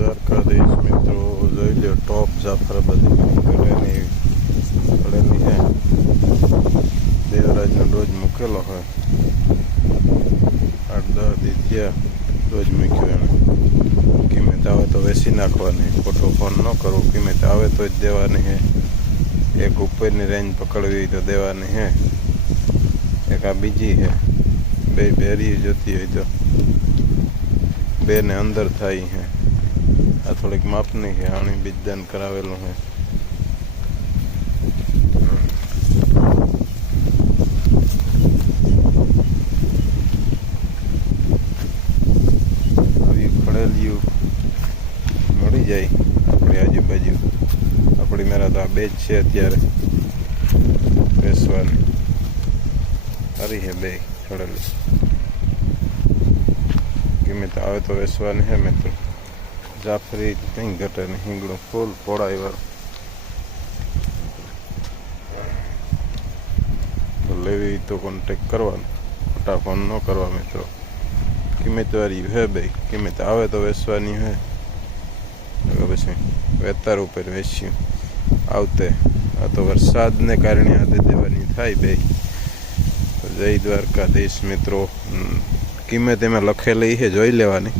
દ્વારકાધીશ મિત્રો જોઈ લો ટોપ જાફરાબાદી કઢાઈની પડેલી છે. દેવરાજનો ડોઝ મૂકેલો હોય 8-10 દી થયા ડોઝ મૂક્યો એને. કિંમત આવે તો વેચી નાખવાની, ખોટો ફોન ન કરવો. કિંમત આવે તો જ દેવાની છે. એક ઉપરની રેન્જ પકડવી તો દેવાની છે, એક આ બીજી છે. બે બેરી જોતી હોય તો બે ને અંદર થાય છે. આ થોડીક માપની છે, આણી બીજદાન કરાવેલું છે. આવી ખડેલિયું મળી જાય આપણી આજુબાજુ. આપણી મેરા તો આ બે જ છે અત્યારે બેસવાની. સારી છે બે ખડેલી. કિંમત આવે તો વેચવાની છે મિત્રો. જાફરી કંઈ ઘટે નહીં, હિંગડું ફૂલ પોળાઈ વાળું. તો લેવી તો કોન્ટેક કરવાનો, ખોટા ફોન ન કરવા મિત્રો. કિંમત વાળી હે બે. કિંમત આવે તો વેચવાની હે. પછી વેતાર ઉપર વેચ્યું આવતે. આ તો વરસાદને કારણે આદે દેવાની થાય બે. જય દ્વારકાધીશ મિત્રો. કિંમત એમાં લખેલી છે, જોઈ લેવાની.